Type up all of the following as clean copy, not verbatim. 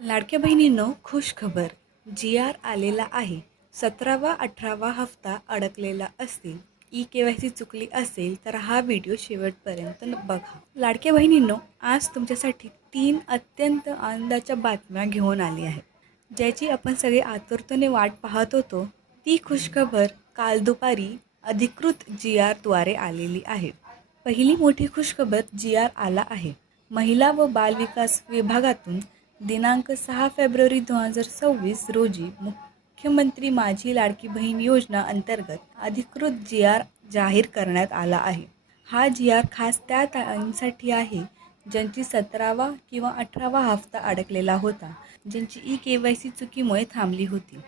लाडक्या बहिणींनो, खुश खबर. जी.आर. आलेला आहे. 17वा 18वा हप्ता अडकलेला असतील, ई-के.वाय.सी चुकली असेल तर हा व्हिडिओ शेवटपर्यंत बघा. लाडक्या बहिणींनो, आज तुमच्यासाठी 3 अत्यंत आनंदाच्या बातम्या घेऊन आली आहे, ज्याची आपण सगळे आतुरतेने वाट पाहत होतो. ती खुशखबर काल दुपारी अधिकृत जी.आर.द्वारे आलेली आहे. पहिली मोठी खुशखबर, जी.आर. आला आहे. महिला व बालविकास विभागातून दिनांक 6 फेब्रुवारी 2026 रोजी मुख्यमंत्री माझी लाडकी बहीण योजना अंतर्गत अधिकृत जी.आर. जाहीर करण्यात आला आहे. हा जी.आर. खास त्या ताईंसाठी आहे ज्यांची 17वा किंवा 18वा हप्ता अडकलेला होता, ज्यांची ई-के.वाय.सी चुकीमुळे थांबली होती.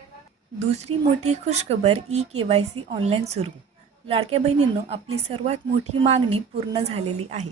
दुसरी मोठी खुशखबर, ई-के.वाय.सी ऑनलाईन सुरू. लाडक्या बहिणींनो, आपली सर्वात मोठी मागणी पूर्ण झालेली आहे.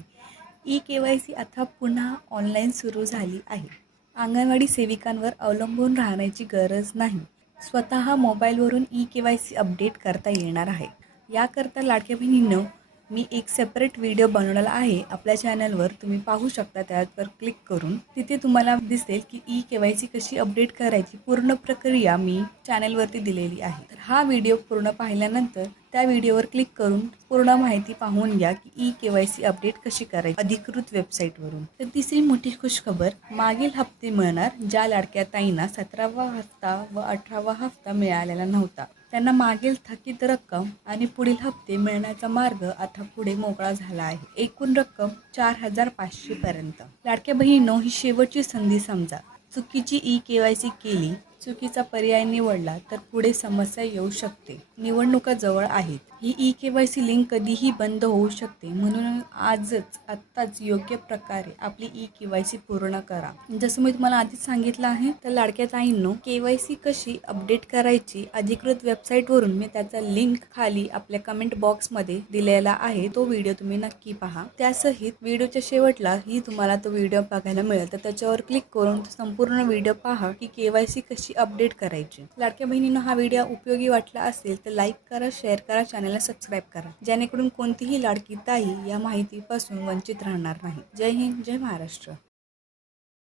ई-के.वाय.सी आता पुन्हा ऑनलाईन सुरू झाली आहे. अंगणवाडी सेविकांवर अवलंबून राहण्याची गरज नाही. स्वतः मोबाईलवरून ई-के.वाय.सी अपडेट करता येणार आहे. याकरता लाडक्या बहिणींनो, मी एक सेपरेट व्हिडिओ बनवलेला आहे आपल्या चॅनलवर, तुम्ही पाहू शकता. त्यावर क्लिक करून तिथे तुम्हाला दिसेल की ई-के.वाय.सी कशी अपडेट करायची पूर्ण प्रक्रिया मी चॅनलवरती दिलेली आहे. तर हा व्हिडिओ पूर्ण पाहिल्यानंतर त्या व्हिडिओवर क्लिक करून पूर्ण माहिती पाहून घ्या की ई-के.वाय.सी अपडेट कशी करायची अधिकृत वेबसाईटवरून. तर तिसरी मोठी खुशखबर, मागील हप्ते मिळणार. ज्या लाडक्या ताईंना 17वा हप्ता व 18वा हप्ता मिळालेला नव्हता, त्यांना मागील थकीत रक्कम आणि पुढील हप्ते मिळण्याचा मार्ग आता पुढे मोकळा झाला आहे. एकूण रक्कम 4,500 पर्यंत. लाडक्या बहिणींनो, ही शेवटची संधी समजा. चुकीची ई-के.वाय.सी केली, चुकीचा पर्याय निवडला तर पुढे समस्या येऊ शकते. निवडणुका जवळ आहेत. ही ई-के.वाय.सी लिंक कधीही बंद होऊ शकते, म्हणून आत्ताच योग्य प्रकारे आपली ई-के.वाय.सी पूर्ण करा. जसं मी तुम्हाला आधीच सांगितलं आहे, तर लाडक्या ताईंनो, के.वाय.सी कशी अपडेट करायची अधिकृत वेबसाईटवरून मी त्याचा लिंक खाली आपल्या कमेंट बॉक्समध्ये दिलेला आहे. तो व्हिडिओ तुम्ही नक्की पहा. त्यासहित व्हिडिओच्या शेवटला ही तुम्हाला तो व्हिडिओ बघायला मिळेल, तर त्याच्यावर क्लिक करून संपूर्ण व्हिडिओ पहा की के.वाय.सी कशी अपडेट करायची. लाडक्या बहिणींनो, हा व्हिडिओ उपयोगी वाटला असेल तर लाईक करा, शेअर करा, चॅनलला सबस्क्राईब करा, जेणेकरून कोणतीही लाडकी ताई या माहितीपासून वंचित राहणार नाही. जय हिंद, जय महाराष्ट्र.